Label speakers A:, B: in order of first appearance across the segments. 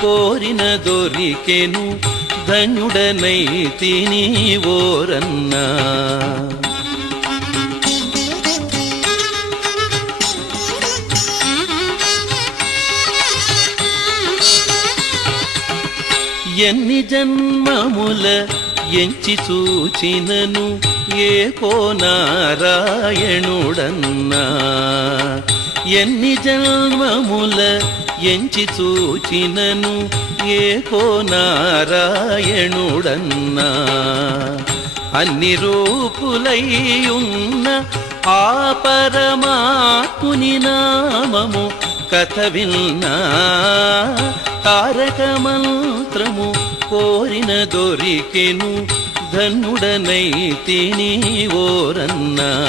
A: కోరిన దొరికెను ధన్యుడనైతిని ఓరన్నా. ఎన్ని జన్మముల ఎంచి చూచినను ఏ నారాయణుడన్నా ఎన్ని జన్మముల ఎంచి చూచినను ఏకో నారాయణుడన్నా. అన్ని రూపులయ్యున్న ఆ పరమాత్ముని నామము కథ విన్నా. తారక మంత్రము కోరిన దొరికెను ధన్యుడనైతిని ఓరన్నా.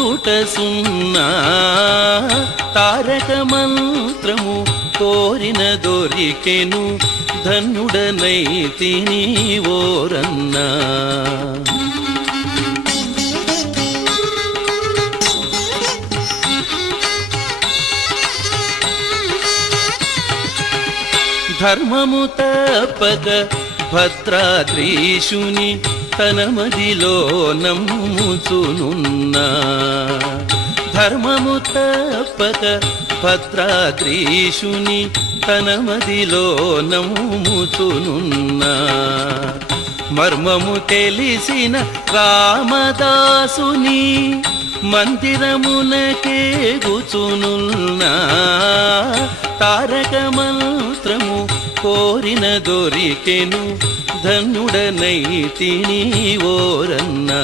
A: పుట్టుట సున్నా తారక మంత్రము కోరిన దొరికెను ధన్యుడనైతిని ఓరన్నా. ధర్మము తప్పక భద్రాద్రీషుని తన మదిలో నమ్ముచునున్నా ధర్మము తప్పక భద్రాద్రీషుని తన మదిలో నమ్ముచునున్నా మర్మము తెలిసిన రామదాసుని మందిరమునకే గుచునున్నా తారక మంత్రము కోరిన దొరికెను ధన్యుడనైతిని ఓరన్నా.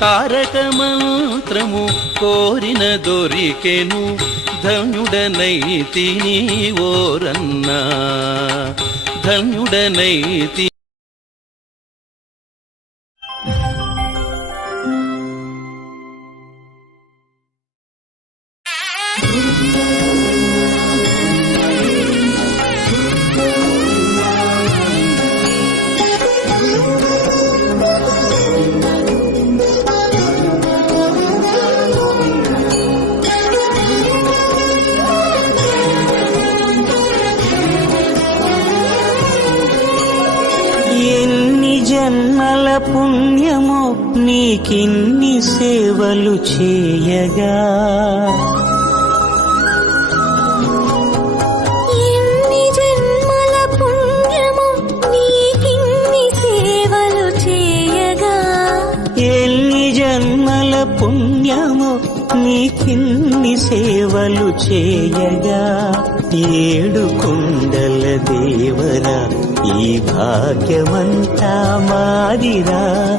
A: తారక మంత్రము కోరిన దొరికెను ధన్యుడనైతిని ఓరన్నా. ధన్యుడనైతి
B: పుణ్యమో నీకిన్ని సేవలు చేయగా.
C: పుణ్యమో నీకిన్ని సేవలు చేయగా.
B: ఏడు కుండల దేవరా ఈ భాగ్యమంతా మాదిరా.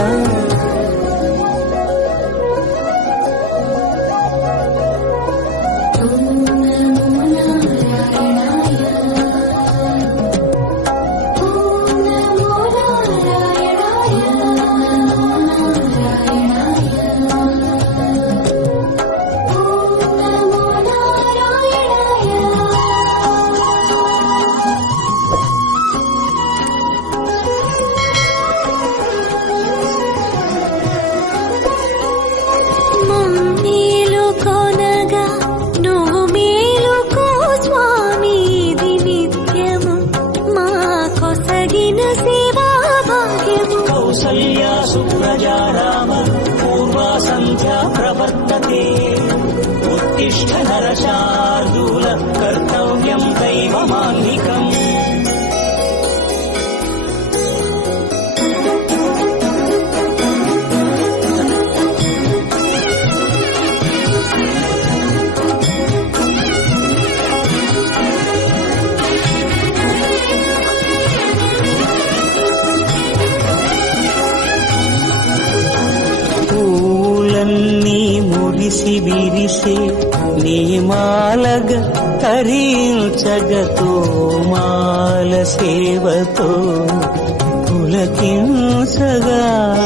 B: ीरिमालग हरि जगतो माल सेवतु भुलकि सगा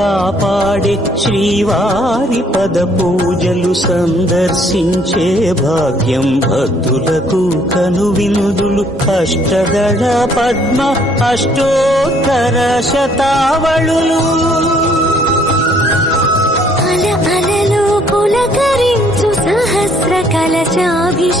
B: కాపాడే శ్రీవారి పద పూజలు సందర్శించే భాగ్యం భక్తులకు కనువినుదులు. అష్టదళ పద్మ అష్టోత్తర శతావళులు.
C: అల అలలు పులకరించు సహస్ర కలశాభిషేకమునా.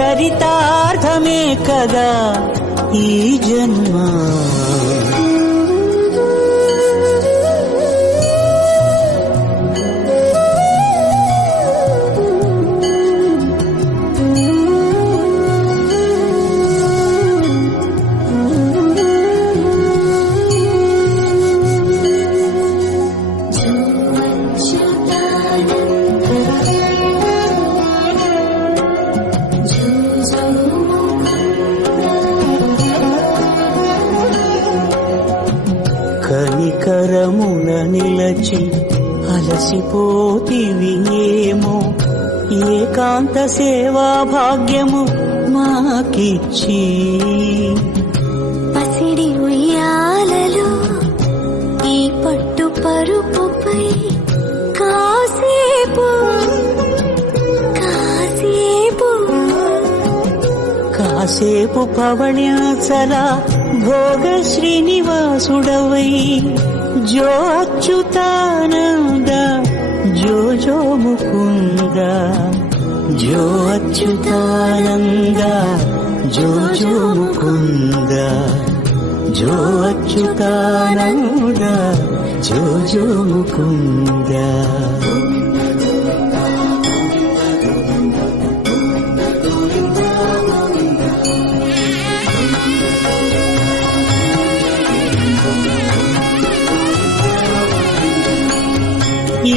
B: चरितार्थमेकदा ई जन्मा సేవా భాగ్యము మాకిచ్చి.
C: పసిడి ఉయ్యాలలో ఈ పట్టు పరుపుపై కాసేపు కాసేపు.
B: కాసేపు పవణ్యాచల భోగ శ్రీనివాసుడవై జో అచ్యుతానంద జో జో ముకుంద జో అచ్యుతానంద జో జో ముకుంద జో అచ్యుతానంద జో జో ముకుంద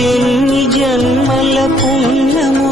B: ఎన్ని జన్మల పుణ్యము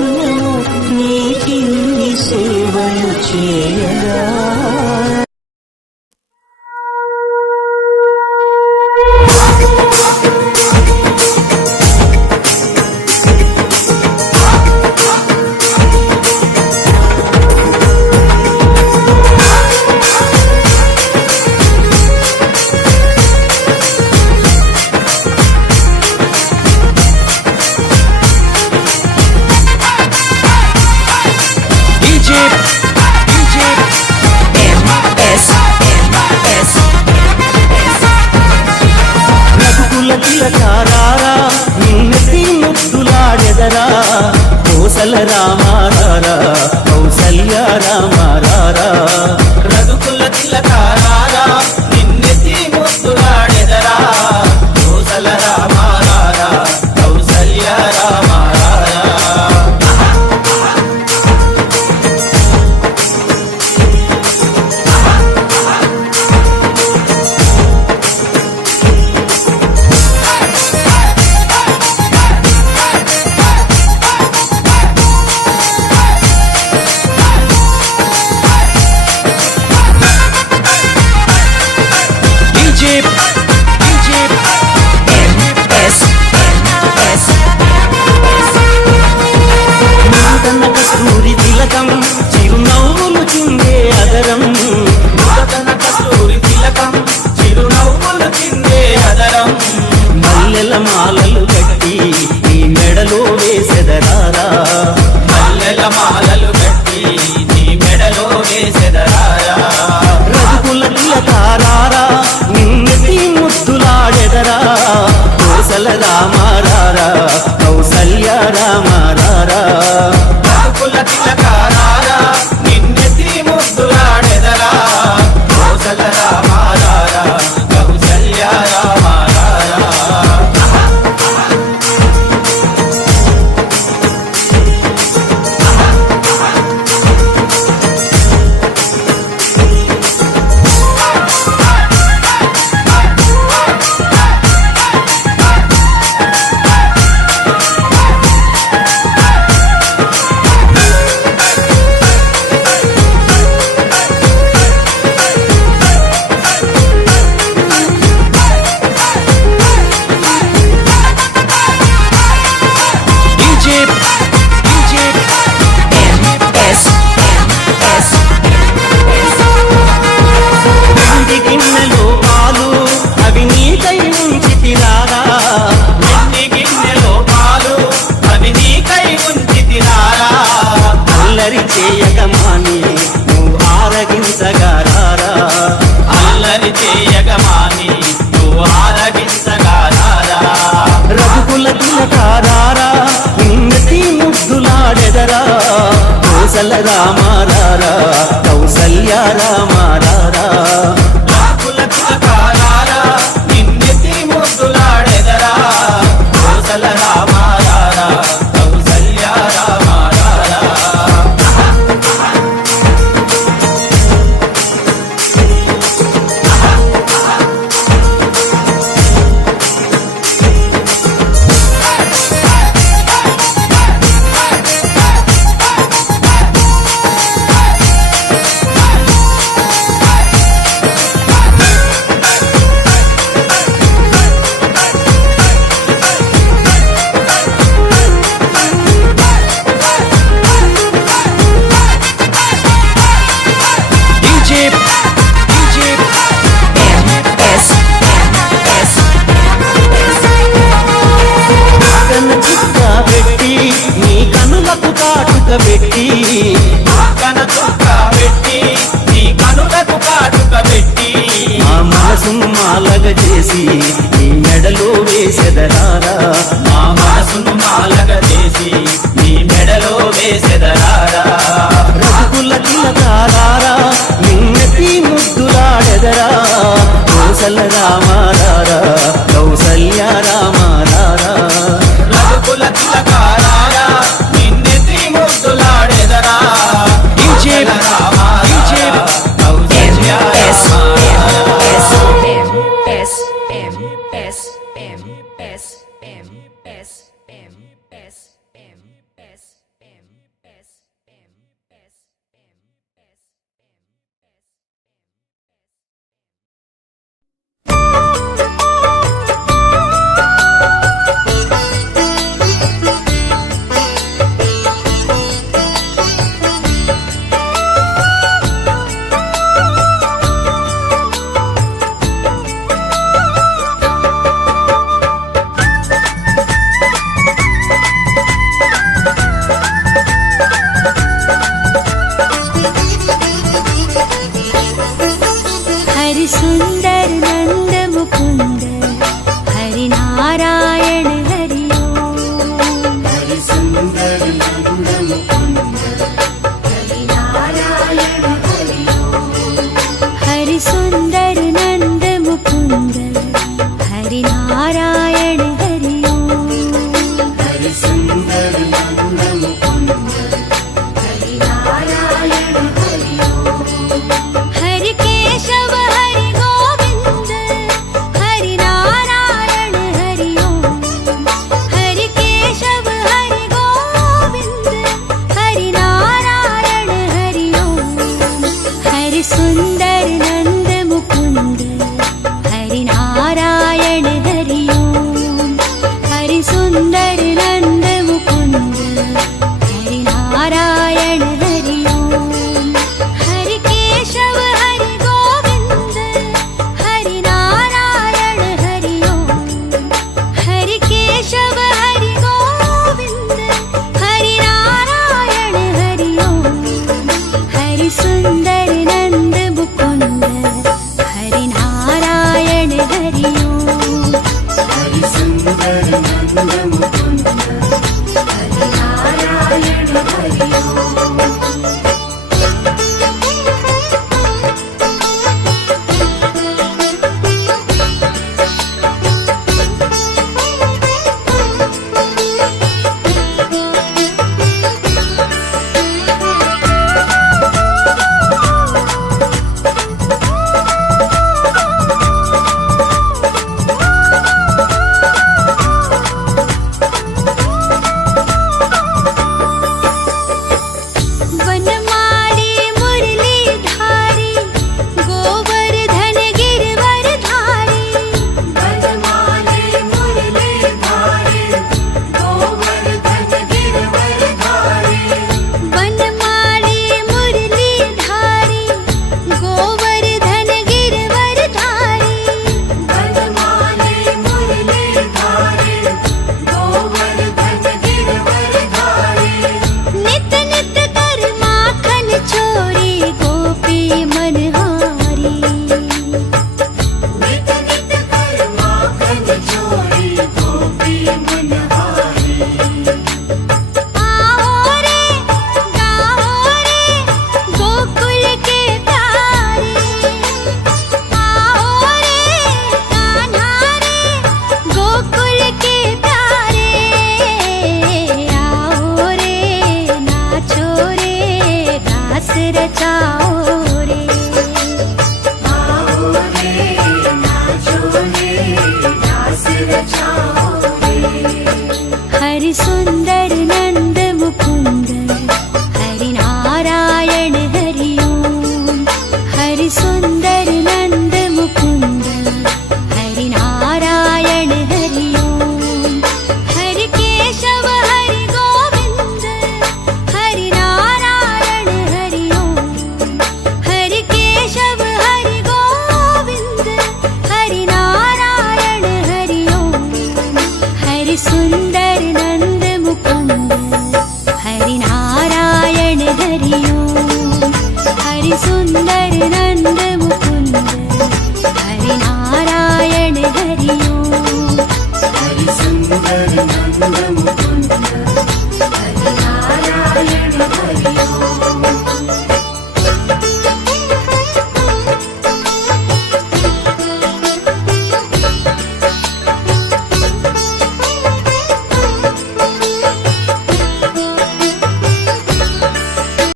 B: 却原谅 కౌసల రామారా కౌసల్య
A: రామారా
B: రఘుకుల తిలకారా keep രാമ కోసల
D: हमारा